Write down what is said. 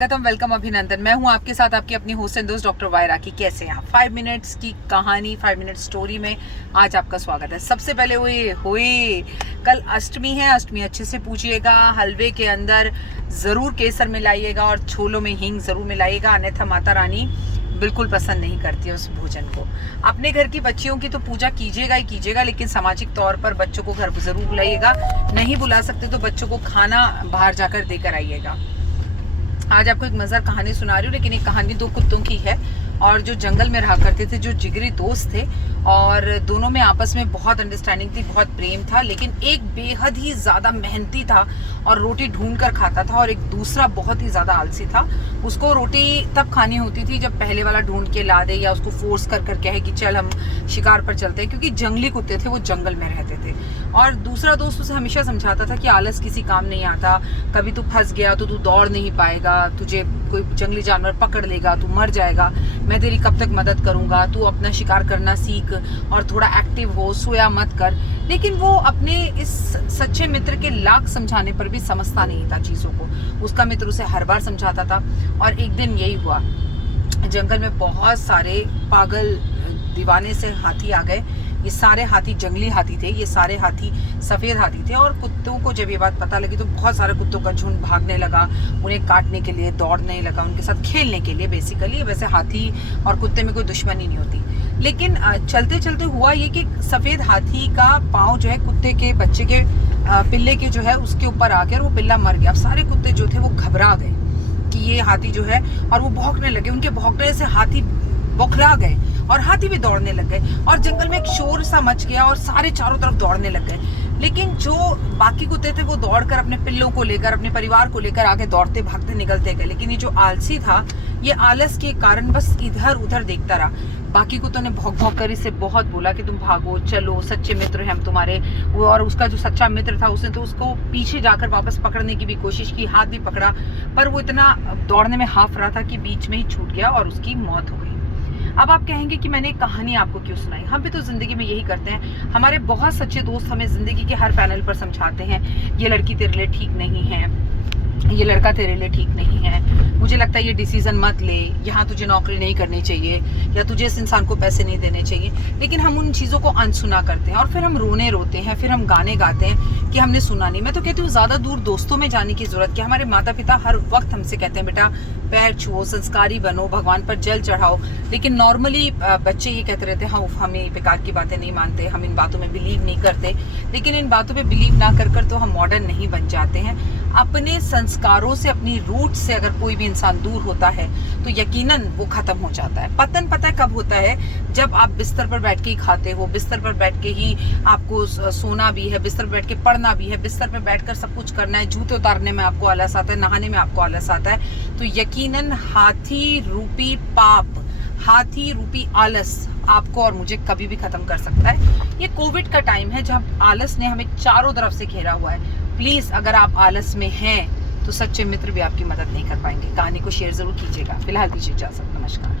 स्वागतम, वेलकम, अभिनंदन। मैं हूं आपके साथ आपकी अपनी होस्ट एंड दोस्त डॉक्टर वायरा की। कैसे हैं आप? 5 मिनट्स की कहानी, 5 मिनट स्टोरी में आज आपका स्वागत है। सबसे पहले हुए कल अष्टमी है, अष्टमी अच्छे से पूछिएगा। हलवे के अंदर ज़रूर केसर मिलाइएगा और छोलों में हींग ज़रूर मिलाइएगा, अन्यथा माता रानी बिल्कुल पसंद नहीं करती है उस भोजन को। अपने घर की बच्चियों की तो पूजा कीजिएगा ही कीजिएगा, लेकिन सामाजिक तौर पर बच्चों को घर ज़रूर बुलाइएगा। नहीं बुला सकते तो बच्चों को खाना बाहर जाकर देकर आइएगा। आज आपको एक मज़ेदार कहानी सुना रही हूँ, लेकिन एक कहानी 2 कुत्तों की है और जो जंगल में रहा करते थे, जो जिगरी दोस्त थे और दोनों में आपस में बहुत अंडरस्टैंडिंग थी, बहुत प्रेम था। लेकिन एक बेहद ही ज़्यादा मेहनती था और रोटी ढूंढ कर खाता था, और एक दूसरा बहुत ही ज़्यादा आलसी था। उसको रोटी तब खानी होती थी जब पहले वाला ढूंढ के ला दे या उसको फोर्स कर कर कहे कि चल हम शिकार पर चलते हैं, क्योंकि जंगली कुत्ते थे, वो जंगल में रहते थे। और दूसरा दोस्त उसे हमेशा समझाता था कि आलस किसी काम नहीं आता, कभी तू फंस गया तो तू दौड़ नहीं पाएगा, तुझे कोई जंगली जानवर पकड़ लेगा, तू मर जाएगा, मैं तेरी कब तक मदद करूंगा, तू अपना शिकार करना सीख और थोड़ा एक्टिव हो, सोया मत कर। लेकिन वो अपने इस सच्चे मित्र के लाख समझाने पर भी समझता नहीं था चीज़ों को। उसका मित्र उसे हर बार समझाता था। और एक दिन यही हुआ, जंगल में बहुत सारे पागल दीवाने से हाथी आ गए। ये सारे हाथी जंगली हाथी थे, ये सारे हाथी सफ़ेद हाथी थे। और कुत्तों को जब ये बात पता लगी तो बहुत सारे कुत्तों का झुंड भागने लगा, उन्हें काटने के लिए दौड़ने लगा, उनके साथ खेलने के लिए। बेसिकली वैसे हाथी और कुत्ते में कोई दुश्मनी नहीं होती, लेकिन चलते चलते हुआ ये कि सफ़ेद हाथी का पाँव जो है कुत्ते के बच्चे के पिल्ले के जो है उसके ऊपर आकर वो पिल्ला मर गया। अब सारे कुत्ते जो थे वो घबरा गए कि ये हाथी जो है, और वो भौंकने लगे। उनके भौंकने से हाथी बौखला गए और हाथी भी दौड़ने लग गए, और जंगल में एक शोर सा मच गया और सारे चारों तरफ दौड़ने लग गए। लेकिन जो बाकी कुत्ते थे वो दौड़कर अपने पिल्लों को लेकर, अपने परिवार को लेकर आगे दौड़ते भागते निकलते गए। लेकिन ये जो आलसी था, ये आलस के कारण बस इधर उधर देखता रहा। बाकी कुत्तों ने भौंक भौंक कर इसे बहुत बोला कि तुम भागो, चलो, सच्चे मित्र हैं हम तुम्हारे। और उसका जो सच्चा मित्र था उसने तो उसको पीछे जाकर वापस पकड़ने की भी कोशिश की, हाथ भी पकड़ा, पर वो इतना दौड़ने में हाफ रहा था कि बीच में ही छूट गया और उसकी मौत हो गई। अब आप कहेंगे कि मैंने एक कहानी आपको क्यों सुनाई। हम भी तो जिंदगी में यही करते हैं। हमारे बहुत सच्चे दोस्त हमें जिंदगी के हर पैनल पर समझाते हैं, ये लड़की तेरे लिए ठीक नहीं है, ये लड़का तेरे लिए ठीक नहीं है, मुझे लगता है ये डिसीजन मत ले, यहाँ तुझे नौकरी नहीं करनी चाहिए, या तुझे इस इंसान को पैसे नहीं देने चाहिए। लेकिन हम उन चीज़ों को अनसुना करते हैं और फिर हम रोते हैं, फिर हम गाने गाते हैं कि हमने सुना नहीं। मैं तो कहती हूँ ज़्यादा दूर दोस्तों में जाने की ज़रूरत क्या। हमारे माता पिता हर वक्त हमसे कहते हैं बेटा पैर छुओ, संस्कारी बनो, भगवान पर जल चढ़ाओ। लेकिन नॉर्मली बच्चे ये कहते रहते हैं हाँ हम ये बेकार की बातें नहीं मानते, हम इन बातों में बिलीव नहीं करते। लेकिन इन बातों पे बिलीव ना कर तो हम मॉडर्न नहीं बन जाते हैं। अपने संस्कारों से, अपनी रूट से अगर कोई भी इंसान दूर होता है तो यकीनन वो खत्म हो जाता है। पतन पता है कब होता है? जब आप बिस्तर पर बैठ के ही खाते हो, बिस्तर पर बैठ के ही आपको सोना भी है, बिस्तर पर बैठ के पढ़ना भी है, बिस्तर पर बैठकर सब कुछ करना है, जूते उतारने में आपको आलस आता है, नहाने में आपको आलस आता है, तो यकीनन हाथी रूपी पाप, हाथी रूपी आलस आपको और मुझे कभी भी खत्म कर सकता है। ये कोविड का टाइम है जब आलस ने हमें चारों तरफ से घेरा हुआ है। प्लीज अगर आप आलस में हैं तो सच्चे मित्र भी आपकी मदद नहीं कर पाएंगे। कहानी को शेयर जरूर कीजिएगा। फिलहाल दीजिए इजाजत, नमस्कार।